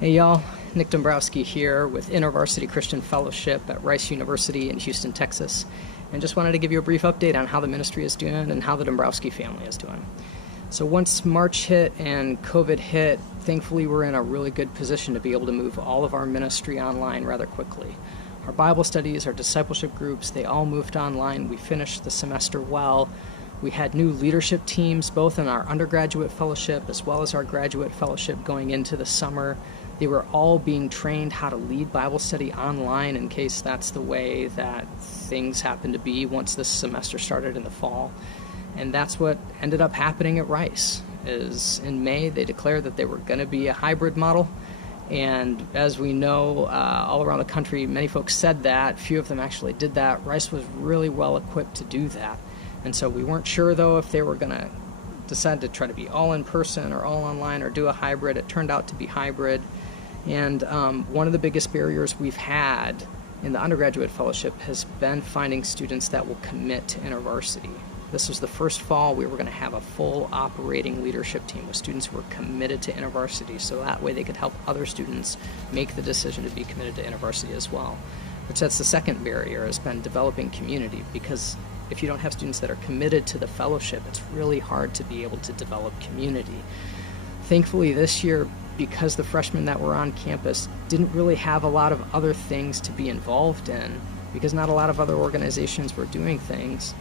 Hey y'all, Nick Dombrowski here with InterVarsity Christian Fellowship at Rice University in Houston, Texas, and just wanted to give you a brief update on how the ministry is doing and how the Dombrowski family is doing. So once March hit and COVID hit, thankfully we're in a really good position to be able to move all of our ministry online rather quickly. Our Bible studies, our discipleship groups, they all moved online. We finished the semester well. We had new leadership teams, both in our undergraduate fellowship as well as our graduate fellowship going into the summer. They were all being trained how to lead Bible study online in case that's the way that things happen to be once this semester started in the fall. And that's what ended up happening at Rice, is in May they declared that they were going to be a hybrid model. And as we know, all around the country, many folks said that. Few of them actually did that. Rice was really well equipped to do that. And so we weren't sure, though, if they were going to decide to try to be all in person or all online or do a hybrid. It turned out to be hybrid. And one of the biggest barriers we've had in the undergraduate fellowship has been finding students that will commit to InterVarsity. This was the first fall we were going to have a full operating leadership team with students who were committed to InterVarsity, so that way they could help other students make the decision to be committed to InterVarsity as well. Which that's the second barrier, has been developing community, because if you don't have students that are committed to the fellowship, it's really hard to be able to develop community. Thankfully this year, because the freshmen that were on campus didn't really have a lot of other things to be involved in, because not a lot of other organizations were doing things,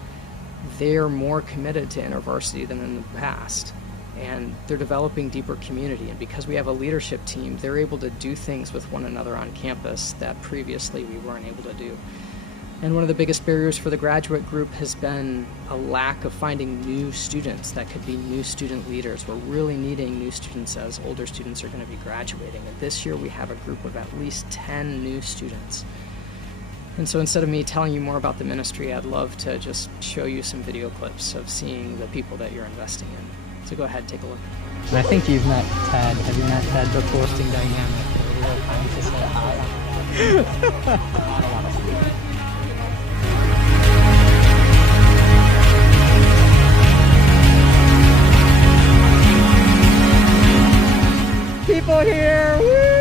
they're more committed to InterVarsity than in the past. And they're developing deeper community. And because we have a leadership team, they're able to do things with one another on campus that previously we weren't able to do. And one of the biggest barriers for the graduate group has been a lack of finding new students that could be new student leaders. We're really needing new students as older students are going to be graduating. And this year we have a group of at least 10 new students. And so instead of me telling you more about the ministry, I'd love to just show you some video clips of seeing the people that you're investing in. So go ahead, take a look. And I think you've met Ted. Have you met Ted before? Interesting dynamic. Real time to say hi. People here! Woo!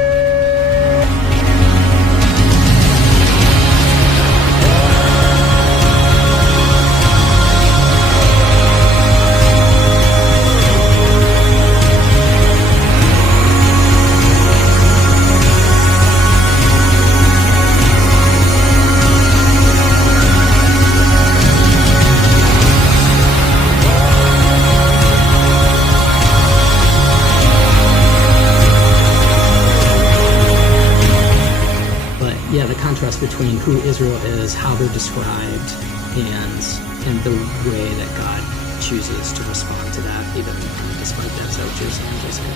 Yeah, the contrast between who Israel is, how they're described, and the way that God chooses to respond to that, even despite that. Is that what you're saying, Jessica?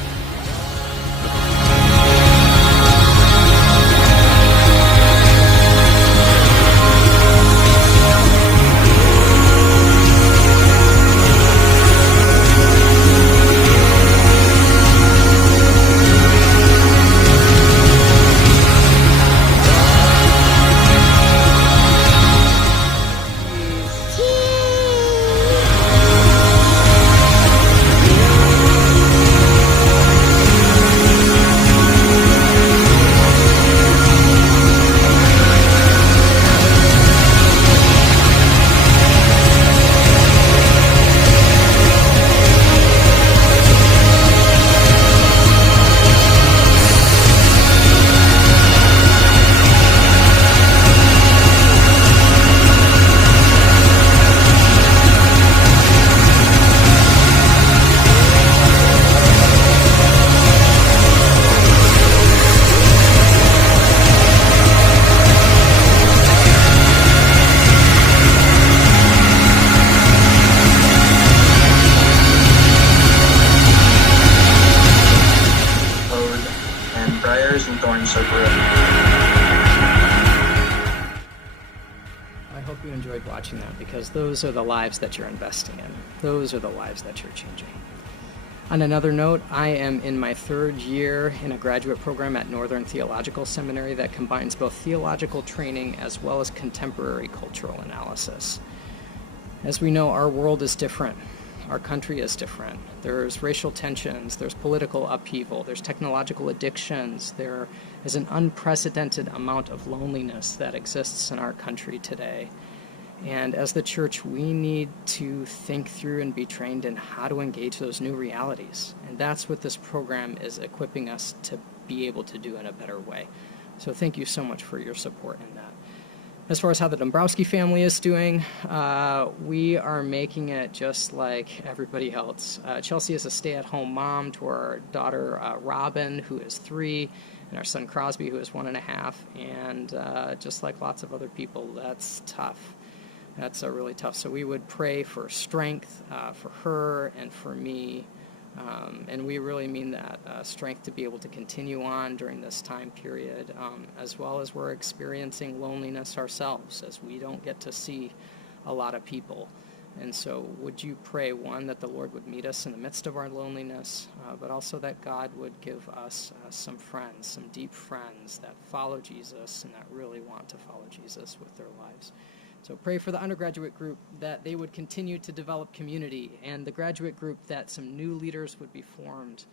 And thorns so great. I hope you enjoyed watching that, because those are the lives that you're investing in. Those are the lives that you're changing. On another note, I am in my third year in a graduate program at Northern Theological Seminary that combines both theological training as well as contemporary cultural analysis. As we know, our world is different. Our country is different. There's racial tensions, there's political upheaval, there's technological addictions, there is an unprecedented amount of loneliness that exists in our country today. And as the church, we need to think through and be trained in how to engage those new realities. And that's what this program is equipping us to be able to do in a better way. So thank you so much for your support in that. As far as how the Dombrowski family is doing, we are making it just like everybody else. Chelsea is a stay-at-home mom to our daughter Robin, who is 3, and our son Crosby, who is 1.5. And just like lots of other people, that's tough. That's really tough. So we would pray for strength for her and for me. And we really mean that, strength to be able to continue on during this time period, as well as we're experiencing loneliness ourselves, as we don't get to see a lot of people. And so would you pray, one, that the Lord would meet us in the midst of our loneliness, but also that God would give us some friends, some deep friends that follow Jesus and that really want to follow Jesus with their lives. So pray for the undergraduate group that they would continue to develop community, and the graduate group that some new leaders would be formed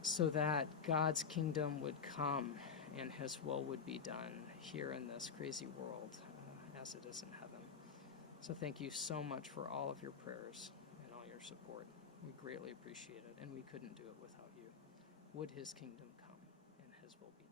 so that God's kingdom would come and his will would be done here in this crazy world as it is in heaven. So thank you so much for all of your prayers and all your support. We greatly appreciate it, and we couldn't do it without you. Would his kingdom come and his will be